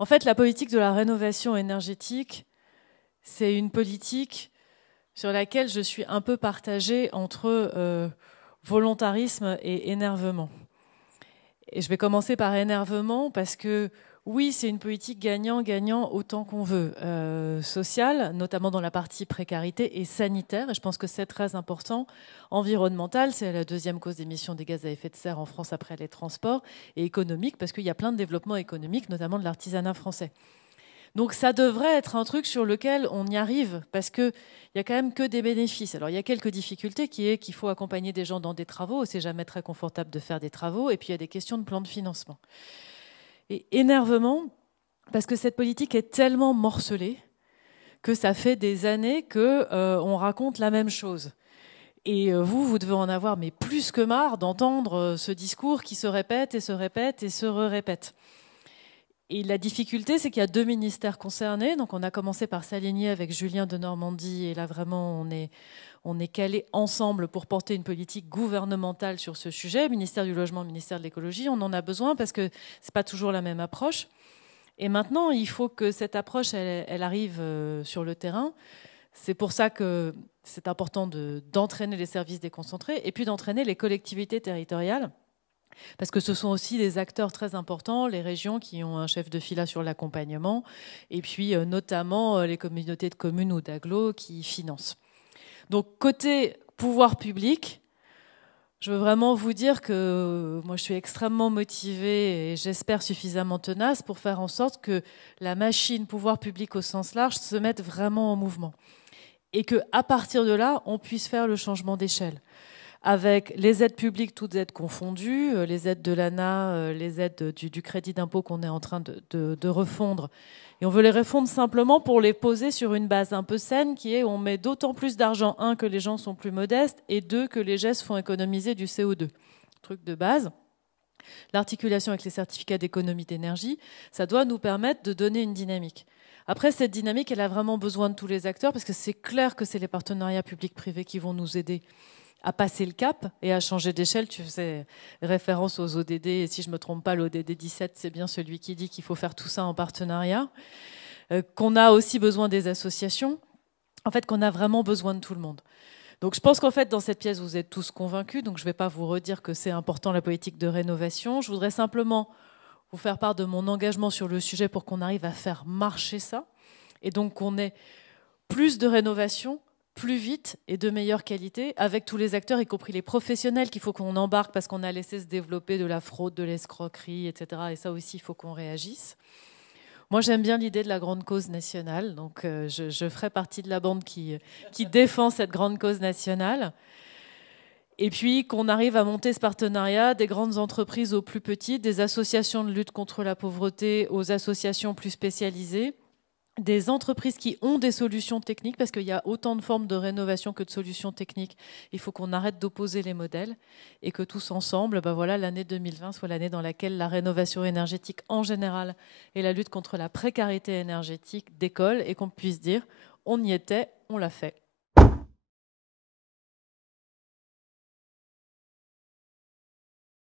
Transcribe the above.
En fait, la politique de la rénovation énergétique, c'est une politique sur laquelle je suis un peu partagée entre volontarisme et énervement. Et je vais commencer par énervement parce que oui, c'est une politique gagnant-gagnant autant qu'on veut, sociale, notamment dans la partie précarité, et sanitaire, et je pense que c'est très important. Environnemental, c'est la deuxième cause d'émissions des gaz à effet de serre en France après les transports, et économique, parce qu'il y a plein de développements économiques, notamment de l'artisanat français. Donc ça devrait être un truc sur lequel on y arrive, parce qu'il n'y a quand même que des bénéfices. Alors il y a quelques difficultés qui est qu'il faut accompagner des gens dans des travaux, c'est jamais très confortable de faire des travaux, et puis il y a des questions de plan de financement. Et énervement, parce que cette politique est tellement morcelée que ça fait des années qu'on raconte la même chose. Et vous devez en avoir mais plus que marre d'entendre ce discours qui se répète et se répète et se répète. Et la difficulté, c'est qu'il y a deux ministères concernés. Donc on a commencé par s'aligner avec Julien Denormandie, et là vraiment on est calés ensemble pour porter une politique gouvernementale sur ce sujet. Ministère du Logement, ministère de l'Écologie, on en a besoin parce que c'est pas toujours la même approche. Et maintenant, il faut que cette approche, elle arrive sur le terrain. C'est pour ça que c'est important d'entraîner les services déconcentrés et puis d'entraîner les collectivités territoriales, parce que ce sont aussi des acteurs très importants, les régions qui ont un chef de fila sur l'accompagnement, et puis notamment les communautés de communes ou d'agglos qui financent. Donc côté pouvoir public, je veux vraiment vous dire que moi je suis extrêmement motivée et j'espère suffisamment tenace pour faire en sorte que la machine pouvoir public au sens large se mette vraiment en mouvement. Et qu'à partir de là, on puisse faire le changement d'échelle. Avec les aides publiques, toutes aides confondues, les aides de l'ANA, les aides du crédit d'impôt qu'on est en train de refondre. Et on veut les refondre simplement pour les poser sur une base un peu saine, qui est on met d'autant plus d'argent, un, que les gens sont plus modestes, et deux, que les gestes font économiser du CO2. Truc de base. L'articulation avec les certificats d'économie d'énergie, ça doit nous permettre de donner une dynamique. Après, cette dynamique, elle a vraiment besoin de tous les acteurs, parce que c'est clair que c'est les partenariats publics-privés qui vont nous aider à passer le cap et à changer d'échelle. Tu faisais référence aux ODD, et si je ne me trompe pas, l'ODD 17, c'est bien celui qui dit qu'il faut faire tout ça en partenariat, qu'on a aussi besoin des associations, en fait qu'on a vraiment besoin de tout le monde. Donc je pense qu'en fait, dans cette pièce, vous êtes tous convaincus, donc je ne vais pas vous redire que c'est important la politique de rénovation. Je voudrais simplement vous faire part de mon engagement sur le sujet pour qu'on arrive à faire marcher ça, et donc qu'on ait plus de rénovation, plus vite et de meilleure qualité, avec tous les acteurs, y compris les professionnels qu'il faut qu'on embarque, parce qu'on a laissé se développer de la fraude, de l'escroquerie, etc. Et ça aussi, il faut qu'on réagisse. Moi, j'aime bien l'idée de la grande cause nationale, donc je ferai partie de la bande qui défend cette grande cause nationale. Et puis qu'on arrive à monter ce partenariat des grandes entreprises aux plus petites, des associations de lutte contre la pauvreté aux associations plus spécialisées, des entreprises qui ont des solutions techniques, parce qu'il y a autant de formes de rénovation que de solutions techniques. Il faut qu'on arrête d'opposer les modèles et que tous ensemble, voilà, l'année 2020 soit l'année dans laquelle la rénovation énergétique en général et la lutte contre la précarité énergétique décollent, et qu'on puisse dire on y était, on l'a fait.